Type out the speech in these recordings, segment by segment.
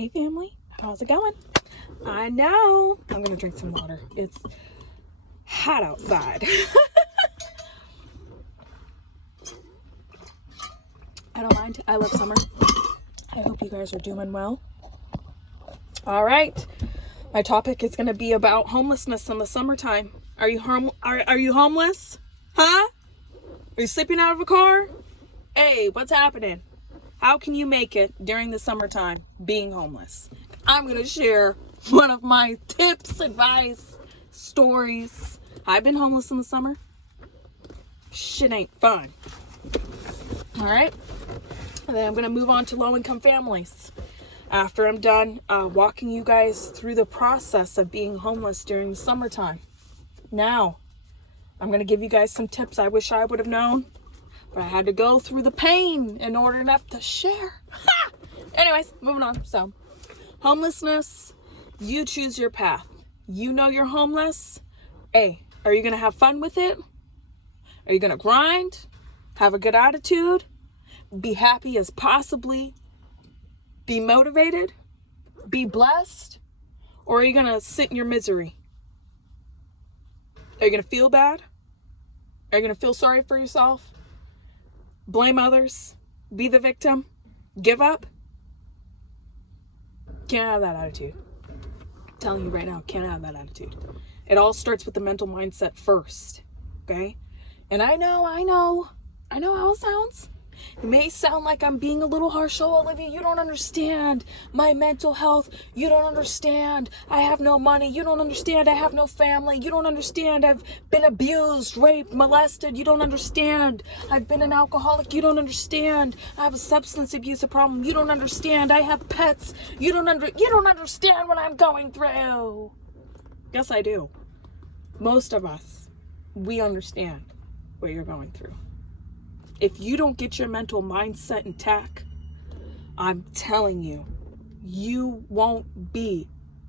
Hey family, how's it going? I know, I'm gonna drink some water. It's hot outside. I don't mind, I love summer. I hope you guys are doing well. All right, my topic is gonna be about homelessness in the summertime. Are you homeless? Huh? Are you sleeping out of a car? Hey, what's happening? How can you make it during the summertime being homeless? I'm going to share one of my tips, advice, stories. I've been homeless in the summer. Shit ain't fun. All right. And then I'm going to move on to low-income families. After I'm done walking you guys through the process of being homeless during the summertime. Now, I'm going to give you guys some tips I wish I would have known. But I had to go through the pain in order enough to share. Anyways, moving on. So, homelessness, you choose your path. You know you're homeless. Hey, are you going to have fun with it? Are you going to grind? Have a good attitude? Be happy as possibly? Be motivated? Be blessed? Or are you going to sit in your misery? Are you going to feel bad? Are you going to feel sorry for yourself? Blame others? Be the victim? Give up? Can't have that attitude. I'm telling you right now, can't have that attitude. It all starts with the mental mindset first, okay? And I know how it sounds. It may sound like I'm being a little harsh. Oh, Olivia, you don't understand my mental health. You don't understand. I have no money. You don't understand. I have no family. You don't understand. I've been abused, raped, molested. You don't understand. I've been an alcoholic. You don't understand. I have a substance abuse problem. You don't understand. I have pets. You don't understand what I'm going through. Yes, I do. Most of us, we understand what you're going through. If you don't get your mental mindset intact, I'm telling you, you won't be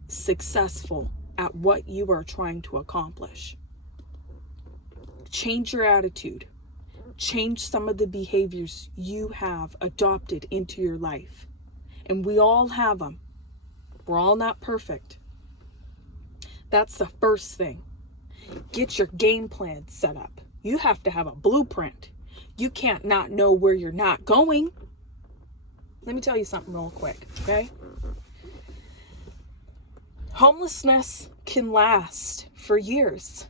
successful at what you are trying to accomplish. Change your attitude. Change some of the behaviors you have adopted into your life. And we all have them. We're all not perfect. That's the first thing. Get your game plan set up. You have to have a blueprint. You can't not know where you're not going. Let me tell you something real quick, okay? Homelessness can last for years.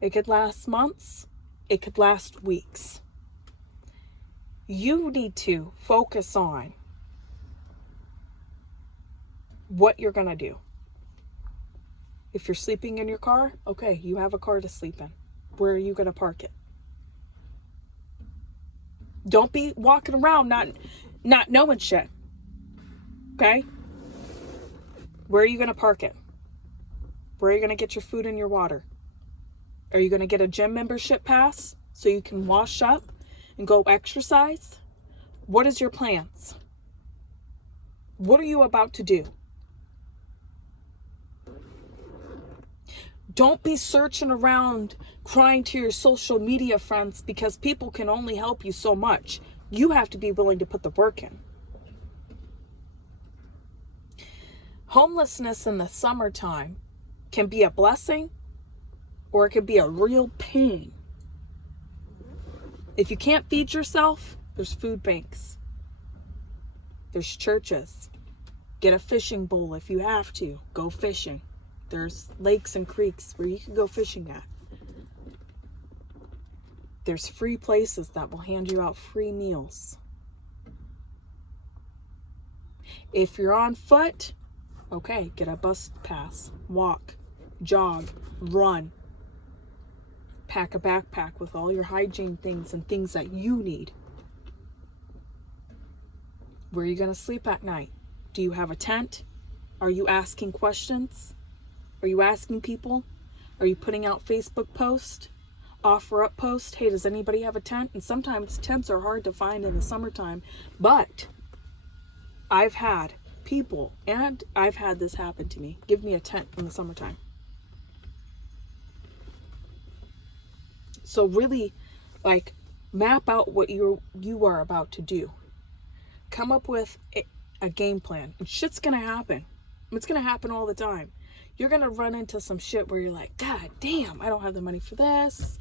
It could last months. It could last weeks. You need to focus on what you're going to do. If you're sleeping in your car, okay, you have a car to sleep in. Where are you going to park it? Don't be walking around not knowing shit. Okay? Where are you going to park it? Where are you going to get your food and your water? Are you going to get a gym membership pass so you can wash up and go exercise? What is your plans? What are you about to do? Don't be searching around crying to your social media friends because people can only help you so much. You have to be willing to put the work in. Homelessness in the summertime can be a blessing or it can be a real pain. If you can't feed yourself, there's food banks. There's churches. Get a fishing bowl if you have to. Go fishing. There's lakes and creeks where you can go fishing at. There's free places that will hand you out free meals. If you're on foot, okay, get a bus pass. Walk, jog, run. Pack a backpack with all your hygiene things and things that you need. Where are you going to sleep at night? Do you have a tent? Are you asking questions? Are you asking people? Are you putting out Facebook posts? Offer up posts? Hey, does anybody have a tent? And sometimes tents are hard to find in the summertime. But I've had people, and I've had this happen to me, give me a tent in the summertime. So really, map out what you are about to do. Come up with a game plan. And shit's gonna happen. It's gonna happen all the time. You're gonna run into some shit where you're like, God damn, I don't have the money for this.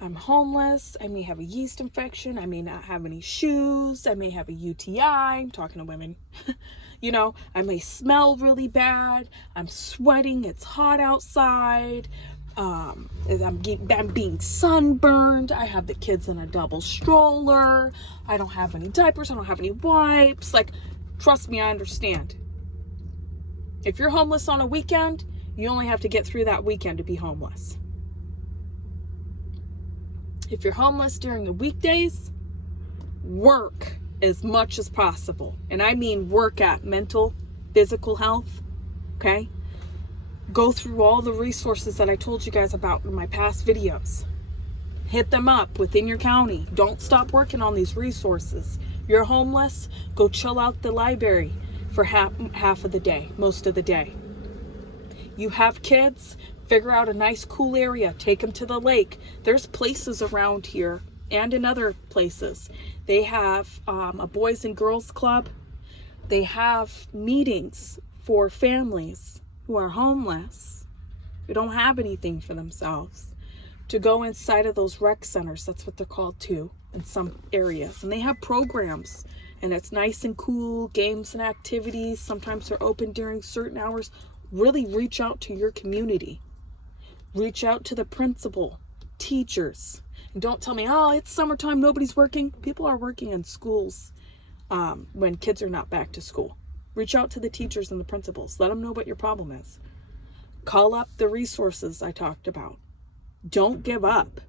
I'm homeless. I may have a yeast infection. I may not have any shoes. I may have a UTI. I'm talking to women. You know, I may smell really bad. I'm sweating. It's hot outside. I'm being sunburned. I have the kids in a double stroller. I don't have any diapers. I don't have any wipes. Like, trust me, I understand. If you're homeless on a weekend, you only have to get through that weekend to be homeless. If you're homeless during the weekdays, work as much as possible. And I mean work at mental, physical health, okay? Go through all the resources that I told you guys about in my past videos. Hit them up within your county. Don't stop working on these resources. You're homeless, go chill out the library for half of the day, most of the day. You have kids, figure out a nice cool area, take them to the lake. There's places around here and in other places. They have a boys and girls club. They have meetings for families who are homeless, who don't have anything for themselves, to go inside of those rec centers. That's what they're called too, in some areas. And they have programs, and it's nice and cool, games and activities. Sometimes they're open during certain hours. Really reach out to your community. Reach out to the principal, teachers. And don't tell me, oh, it's summertime, nobody's working. People are working in schools when kids are not back to school. Reach out to the teachers and the principals. Let them know what your problem is. Call up the resources I talked about. Don't give up.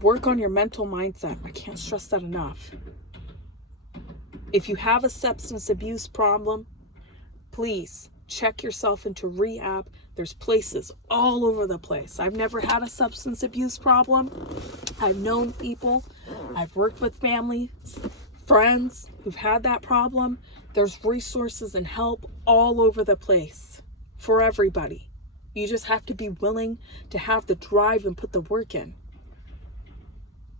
Work on your mental mindset. I can't stress that enough. If you have a substance abuse problem, please check yourself into rehab. There's places all over the place. I've never had a substance abuse problem. I've known people. I've worked with families, friends who've had that problem. There's resources and help all over the place for everybody. You just have to be willing to have the drive and put the work in.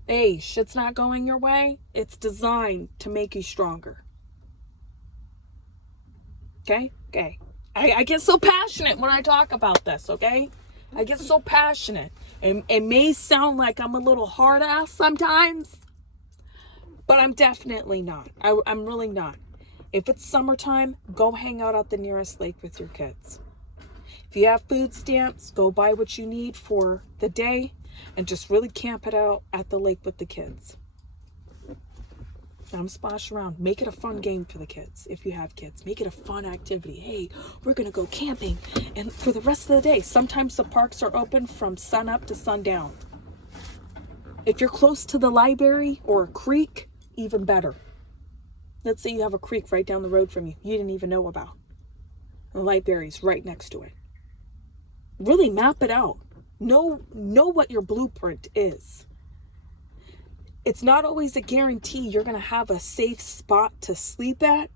Hey, shit's not going your way. It's designed to make you stronger. Okay? Okay. I get so passionate when I talk about this, okay? I get so passionate. And it may sound like I'm a little hard ass sometimes, but I'm definitely not. I'm really not. If it's summertime, go hang out at the nearest lake with your kids. If you have food stamps, go buy what you need for the day and just really camp it out at the lake with the kids. Let them splash around. Make it a fun game for the kids. If you have kids, make it a fun activity. Hey, we're going to go camping. And for the rest of the day, sometimes the parks are open from sun up to sundown. If you're close to the library or a creek, even better. Let's say you have a creek right down the road from you didn't even know about. The library's right next to it. Really map it out. Know what your blueprint is. It's not always a guarantee you're going to have a safe spot to sleep at.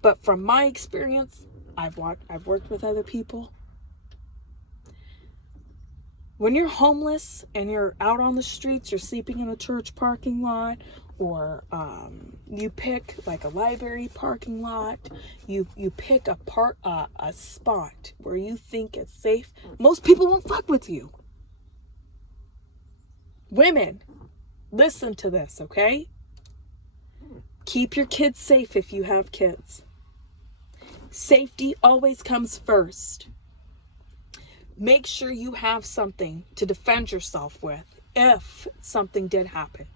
But from my experience, I've worked with other people. When you're homeless and you're out on the streets, you're sleeping in a church parking lot, or you pick like a library parking lot, you pick a spot where you think it's safe, most people won't fuck with you. Women, listen to this, okay? Keep your kids safe if you have kids. Safety always comes first. Make sure you have something to defend yourself with if something did happen.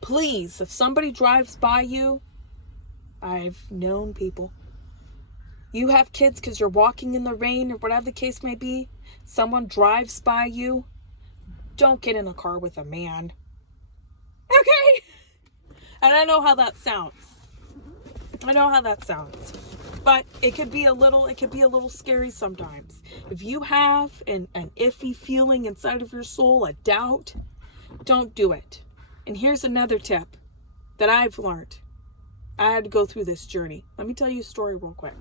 Please, if somebody drives by you, I've known people. You have kids because you're walking in the rain or whatever the case may be. Someone drives by you. Don't get in a car with a man. Okay? And I know how that sounds. But it could be a little scary sometimes. If you have an iffy feeling inside of your soul, a doubt, don't do it. And here's another tip that I've learned. I had to go through this journey. Let me tell you a story real quick.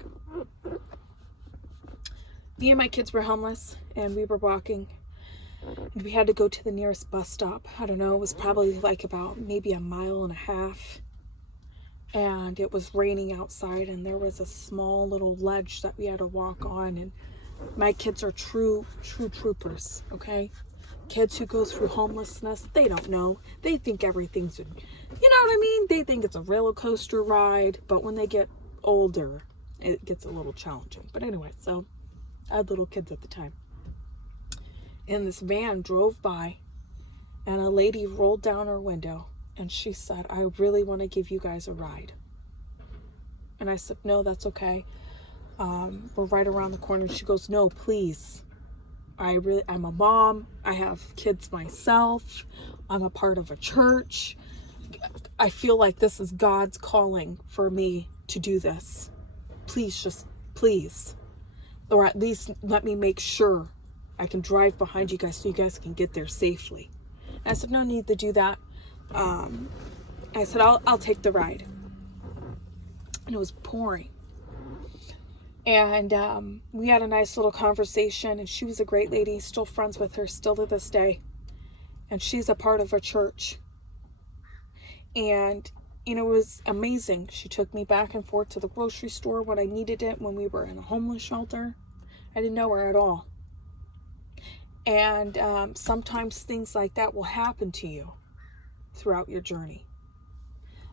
Me and my kids were homeless, and we were walking, and we had to go to the nearest bus stop. I don't know, it was probably like about maybe a mile and a half. and it was raining outside, and there was a small little ledge that we had to walk on. And my kids are true troopers, okay? Kids who go through homelessness, they don't know. They think everything's, you know what I mean? They think it's a roller coaster ride, but when they get older, it gets a little challenging. But anyway, so I had little kids at the time. And this van drove by, and a lady rolled down her window, and she said, "I really want to give you guys a ride." And I said, "No, that's okay. We're right around the corner." She goes, "No, please. I'm a mom. I have kids myself. I'm a part of a church. I feel like this is God's calling for me to do this. Please. Or at least let me make sure I can drive behind you guys so you guys can get there safely." And I said, "No need to do that." I said, I'll take the ride. And it was pouring. And we had a nice little conversation, and she was a great lady, still friends with her, still to this day. And she's a part of a church. And, it was amazing. She took me back and forth to the grocery store when I needed it, when we were in a homeless shelter. I didn't know her at all. And sometimes things like that will happen to you throughout your journey.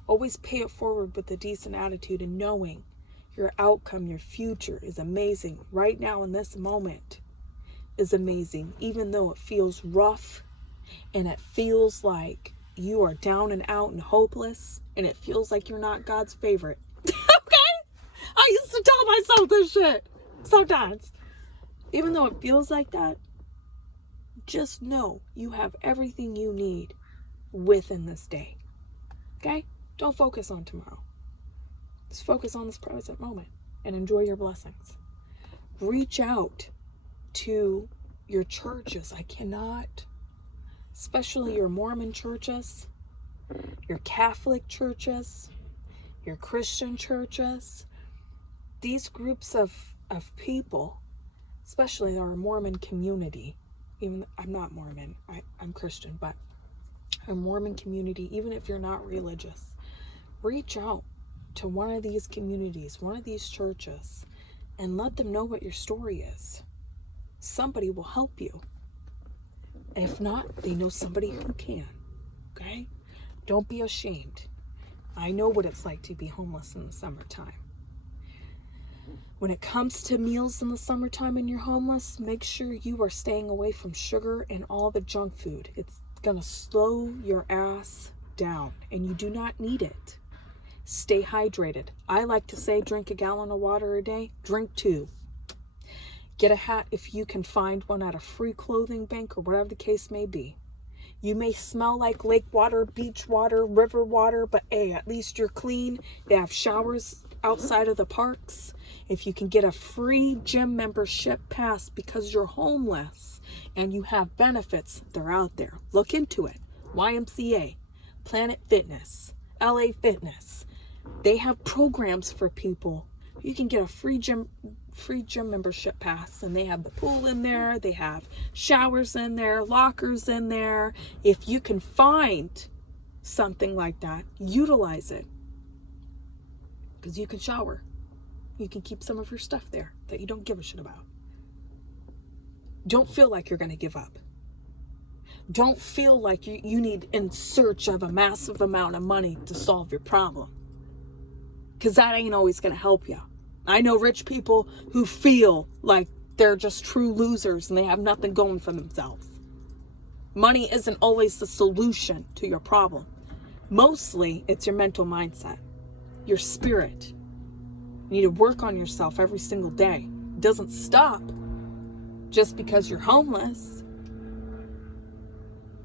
Always pay it forward with a decent attitude, and knowing your outcome, your future is amazing. Right now in this moment is amazing, even though it feels rough and it feels like you are down and out and hopeless, and it feels like you're not God's favorite. Okay? I used to tell myself this shit sometimes. Even though it feels like that, just know you have everything you need within this day. Okay? Don't focus on tomorrow. Just focus on this present moment and enjoy your blessings. Reach out to your churches. Especially your Mormon churches, your Catholic churches, your Christian churches. These groups of people, especially our Mormon community, even I'm not Mormon, I'm Christian, but a Mormon community, even if you're not religious, reach out to one of these communities, one of these churches, and let them know what your story is. Somebody will help you. If not, they know somebody who can. Okay? Don't be ashamed. I know what it's like to be homeless in the summertime. When it comes to meals in the summertime and you're homeless, make sure you are staying away from sugar and all the junk food. It's gonna slow your ass down, and you do not need it. Stay hydrated. I like to say drink a gallon of water a day. Drink 2. Get a hat if you can find one at a free clothing bank or whatever the case may be. You may smell like lake water, beach water, river water, but hey, at least you're clean. They have showers outside of the parks. If you can get a free gym membership pass because you're homeless and you have benefits, they're out there. Look into it. YMCA, Planet Fitness, LA Fitness. They have programs for people. You can get a free gym membership pass, and they have the pool in there, they have showers in there, lockers in there. If you can find something like that, utilize it, because you can shower. You can keep some of your stuff there that you don't give a shit about. Don't feel like you're going to give up. Don't feel like you need in search of a massive amount of money to solve your problem, because that ain't always going to help you. I know rich people who feel like they're just true losers and they have nothing going for themselves. Money isn't always the solution to your problem. Mostly, it's your mental mindset, your spirit. You need to work on yourself every single day. It doesn't stop just because you're homeless.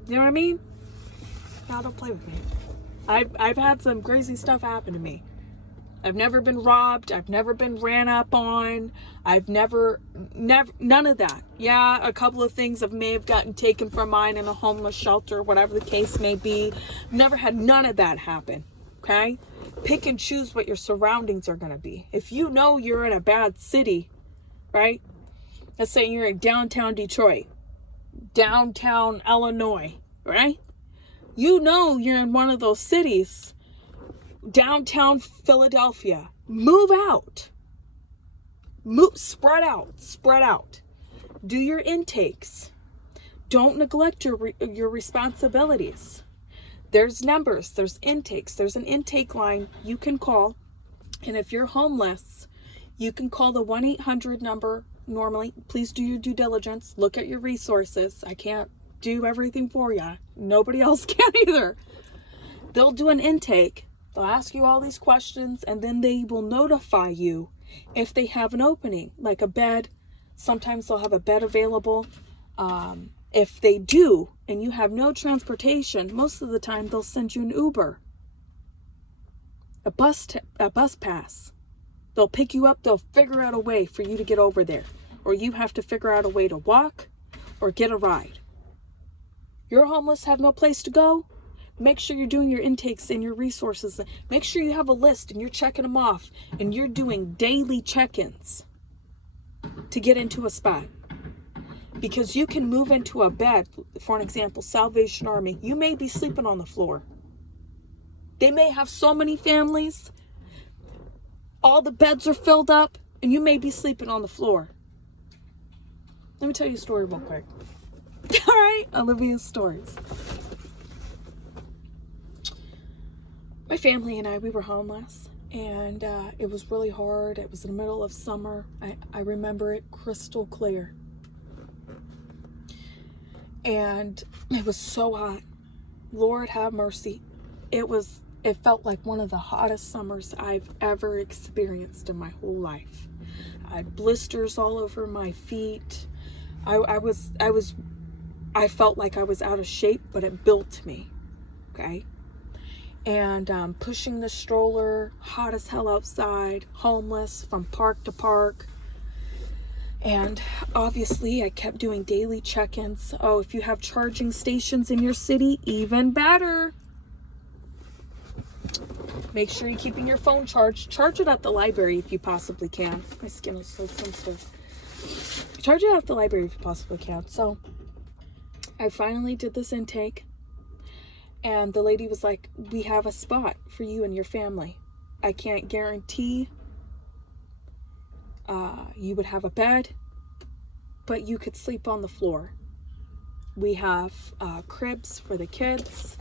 You know what I mean? Now don't play with me. I've had some crazy stuff happen to me. I've never been robbed. I've never been ran up on. I've never, none of that. Yeah, a couple of things may have gotten taken from mine in a homeless shelter, whatever the case may be. Never had none of that happen, okay? Pick and choose what your surroundings are going to be. If you know you're in a bad city, right? Let's say you're in downtown Detroit, downtown Illinois, right? You know you're in one of those cities downtown Philadelphia. Move out. Spread out. Do your intakes. Don't neglect your responsibilities. There's numbers, there's intakes, there's an intake line you can call. And if you're homeless, you can call the 1-800 number normally. Please do your due diligence. Look at your resources. I can't do everything for you. Nobody else can either. They'll do an intake. They'll ask you all these questions, and then they will notify you if they have an opening, like a bed. Sometimes they'll have a bed available. If they do, and you have no transportation, most of the time they'll send you an Uber, a bus pass. They'll pick you up. They'll figure out a way for you to get over there, or you have to figure out a way to walk or get a ride. You're homeless, have no place to go. Make sure you're doing your intakes and your resources. Make sure you have a list and you're checking them off, and you're doing daily check-ins to get into a spot. Because you can move into a bed, for an example, Salvation Army. You may be sleeping on the floor. They may have so many families. All the beds are filled up, and you may be sleeping on the floor. Let me tell you a story real quick. All right, Olivia's stories. My family and I, we were homeless, and it was really hard. It was in the middle of summer. I remember it crystal clear. And it was so hot. Lord have mercy. It felt like one of the hottest summers I've ever experienced in my whole life. I had blisters all over my feet. I felt like I was out of shape, but it built me. Okay. And pushing the stroller, hot as hell outside, homeless from park to park. And obviously I kept doing daily check-ins. Oh, if you have charging stations in your city, even better. Make sure you're keeping your phone charged. Charge it at the library if you possibly can. My skin is so sensitive. Charge it at the library if you possibly can. So I finally did this intake, and the lady was like, we have a spot for you and your family. I can't guarantee you would have a bed, but you could sleep on the floor. We have cribs for the kids,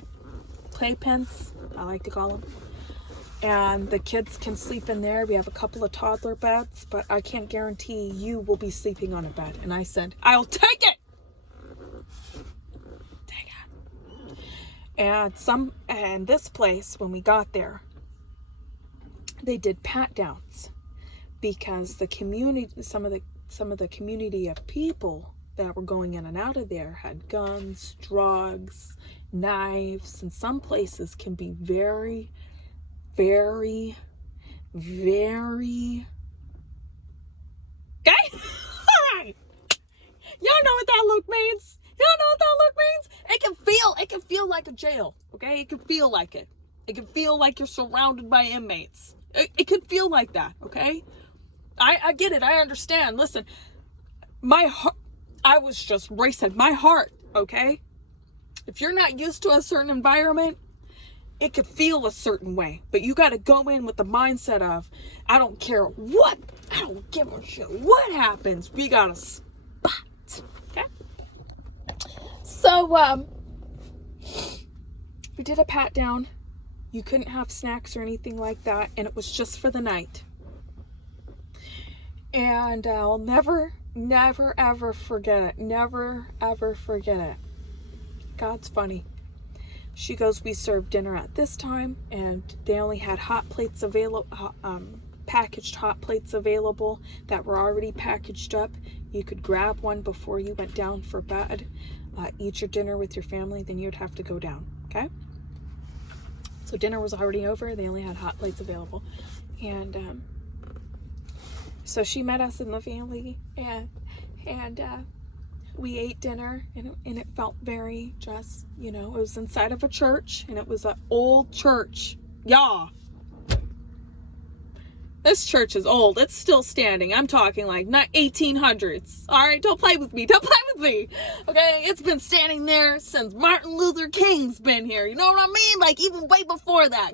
playpens, I like to call them, and the kids can sleep in there. We have a couple of toddler beds, but I can't guarantee you will be sleeping on a bed. And I said, I'll take it. Take it. And this place, when we got there, they did pat downs. Because the community, some of the community of people that were going in and out of there had guns, drugs, knives, and some places can be very, very, very. Okay, all right. Y'all know what that look means. Y'all know what that look means. It can feel like a jail. Okay, it can feel like it. It can feel like you're surrounded by inmates. It could feel like that. Okay. I get it. I understand. Listen, my heart, I was just racing. My heart, okay? If you're not used to a certain environment, it could feel a certain way. But you got to go in with the mindset of, I don't care what. I don't give a shit what happens. We got a spot. Okay? So, we did a pat down. You couldn't have snacks or anything like that. And it was just for the night. And I'll never, ever forget it. Never, ever forget it. God's funny. She goes, we served dinner at this time, and they only had hot plates available, packaged hot plates available that were already packaged up. You could grab one before you went down for bed, eat your dinner with your family, then you'd have to go down, okay? So dinner was already over. They only had hot plates available. And so she met us in the family, and we ate dinner, and it felt very just, it was inside of a church, and it was an old church. Yeah. This church is old. It's still standing. I'm talking like not 1800s. All right, don't play with me. Don't play with me. Okay, it's been standing there since Martin Luther King's been here. You know what I mean? Like even way before that.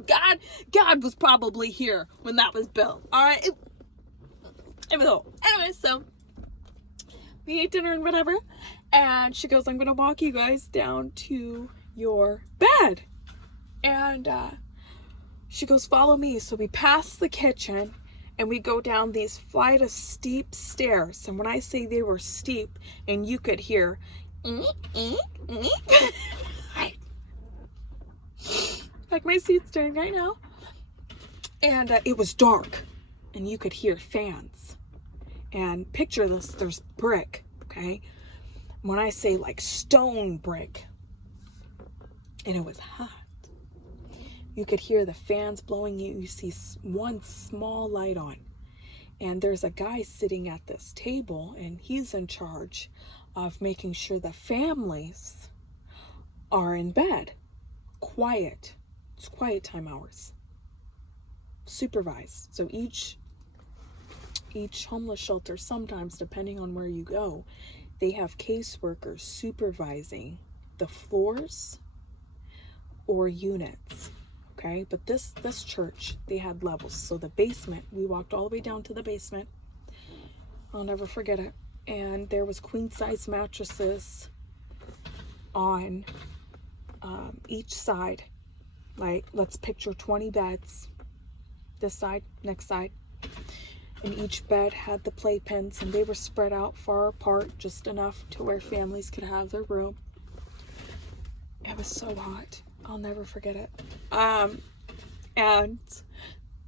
God was probably here when that was built. All right. It was old. Anyway, so we ate dinner and whatever, and she goes, "I'm gonna walk you guys down to your bed," and she goes, "Follow me." So we pass the kitchen and we go down these flight of steep stairs. And when I say they were steep, and you could hear like my seat's doing right now. And it was dark and you could hear fans. And picture this, there's brick, okay? When I say like stone brick, and it was hot. You could hear the fans blowing. You see one small light on. And there's a guy sitting at this table, and he's in charge of making sure the families are in bed. Quiet. It's quiet time hours. Supervised. So each homeless shelter, sometimes depending on where you go, they have caseworkers supervising the floors or units. Okay, but this church, they had levels. So the basement, we walked all the way down to the basement. I'll never forget it. And there was queen size mattresses on each side. Like, let's picture 20 beds. This side, next side. And each bed had the playpens, and they were spread out far apart, just enough to where families could have their room. It was so hot. I'll never forget it. And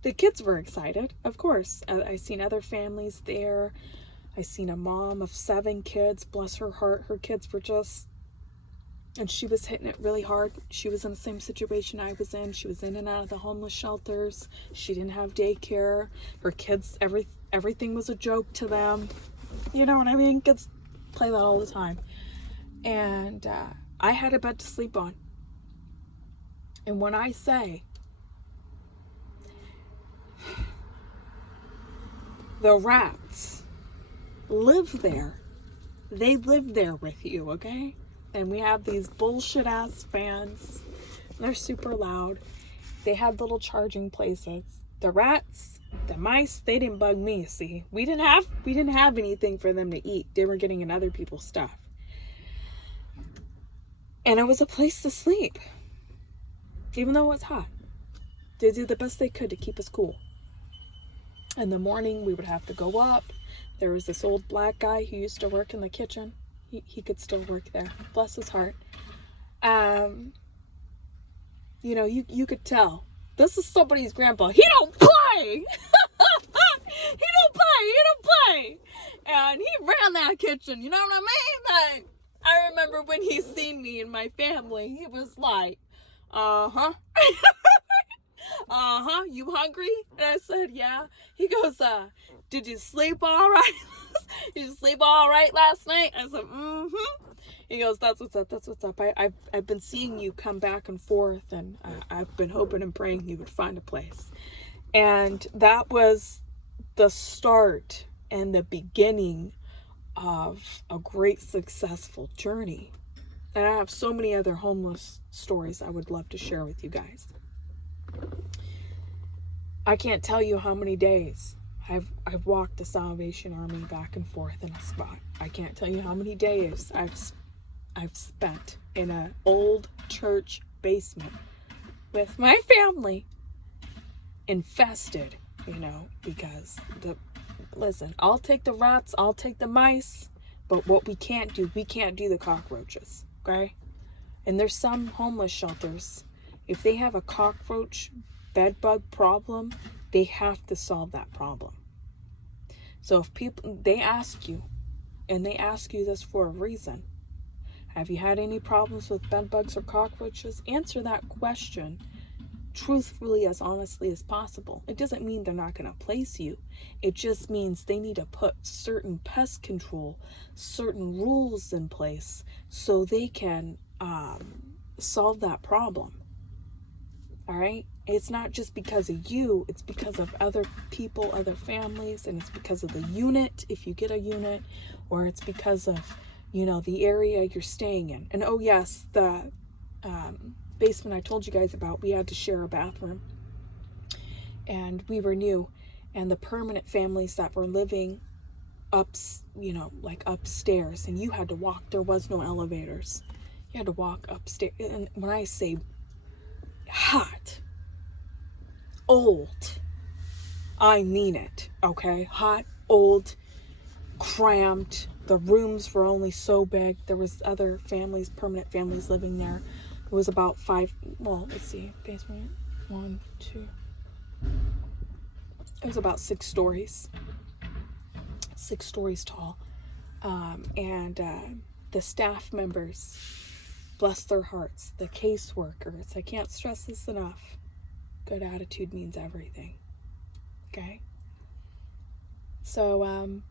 the kids were excited, of course. I seen other families there. I seen a mom of 7 kids, bless her heart. Her kids were just, and she was hitting it really hard. She was in the same situation I was in. She was in and out of the homeless shelters. She didn't have daycare. Her kids, everything was a joke to them. You know what I mean? Kids play that all the time. And I had a bed to sleep on. And when I say the rats live there, they live there with you, okay? And we have these bullshit ass fans. They're super loud. They had little charging places. The rats, the mice, they didn't bug me, see? We didn't have anything for them to eat. They were getting in other people's stuff. And it was a place to sleep. Even though it was hot. They did the best they could to keep us cool. In the morning, we would have to go up. There was this old black guy who used to work in the kitchen. He could still work there. Bless his heart. You know, you could tell. This is somebody's grandpa. He don't play! He don't play! And he ran that kitchen, you know what I mean? Like, I remember when he seen me and my family, he was like, you hungry? And I said, yeah. He goes, did you sleep all right? Did you sleep all right last night? I said, He goes, that's what's up. I've been seeing you come back and forth, and I've been hoping and praying you would find a place. And that was the start and the beginning of a great successful journey. And I have so many other homeless stories I would love to share with you guys. I can't tell you how many days I've walked the Salvation Army back and forth in a spot. I can't tell you how many days I've spent in an old church basement with my family, infested, you know, because listen, I'll take the rats, I'll take the mice, but what we can't do the cockroaches, okay? And there's some homeless shelters, if they have a cockroach bed bug problem, they have to solve that problem. So if people, they ask you, and they ask you this for a reason, have you had any problems with bed bugs or cockroaches? Answer that question truthfully, as honestly as possible. It doesn't mean they're not going to place you. It just means they need to put certain pest control, certain rules in place so they can solve that problem. All right. It's not just because of you. It's because of other people, other families, and it's because of the unit, if you get a unit, or it's because of, the area you're staying in. And oh yes, the basement I told you guys about, we had to share a bathroom, and we were new, and the permanent families that were living like upstairs, and you had to walk. There was no elevators. You had to walk upstairs. And when I say hot, old, I mean it, okay? Hot, old, cramped. The rooms were only so big. There was other families, permanent families living there. It was about let's see, basement, 1, 2. It was about 6 stories. 6 stories tall. And the staff members, bless their hearts, the caseworkers, I can't stress this enough. Good attitude means everything. Okay? So,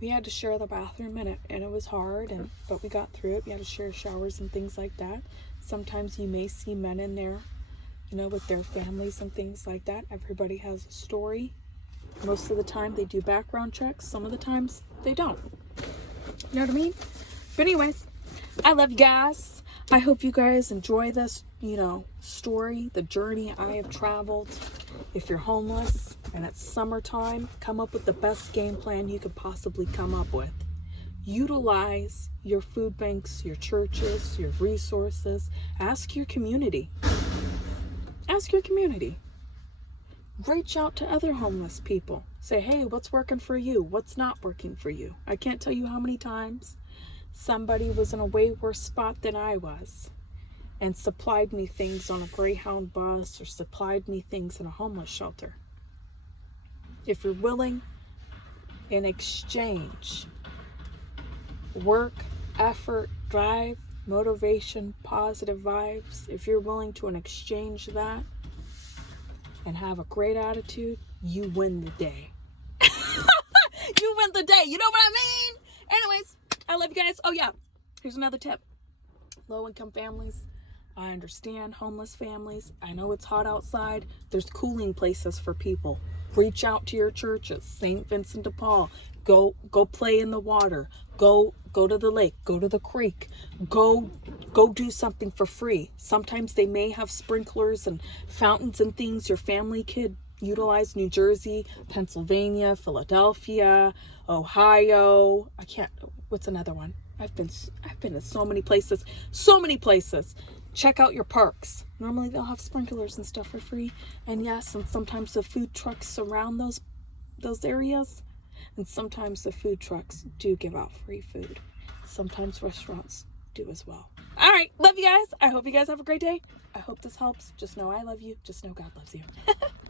we had to share the bathroom, and it was hard, but we got through it. We had to share showers and things like that. Sometimes you may see men in there, with their families and things like that. Everybody has a story. Most of the time they do background checks. Some of the times they don't. You know what I mean? But anyways, I love you guys. I hope you guys enjoy this, story, the journey I have traveled. If you're homeless and it's summertime, come up with the best game plan you could possibly come up with. Utilize your food banks, your churches, your resources. Ask your community. Ask your community. Reach out to other homeless people. Say, hey, what's working for you? What's not working for you? I can't tell you how many times somebody was in a way worse spot than I was and supplied me things on a Greyhound bus or supplied me things in a homeless shelter. If you're willing, in exchange, work, effort, drive, motivation, positive vibes, if you're willing to exchange that and have a great attitude, you win the day. You win the day. You know what I mean? Anyways, I love you guys. Oh yeah, here's another tip. Low-income families, I understand. Homeless families, I know it's hot outside. There's cooling places for people. Reach out to your churches. St. Vincent de Paul. Go play in the water. Go to the lake. Go to the creek. Go do something for free. Sometimes they may have sprinklers and fountains and things your family could utilize. New Jersey, Pennsylvania, Philadelphia, Ohio. What's another one? I've been to so many places. Check out your parks. Normally they'll have sprinklers and stuff for free. And yes, and sometimes the food trucks surround those areas. And sometimes the food trucks do give out free food. Sometimes restaurants do as well. All right, love you guys. I hope you guys have a great day. I hope this helps. Just know I love you. Just know God loves you.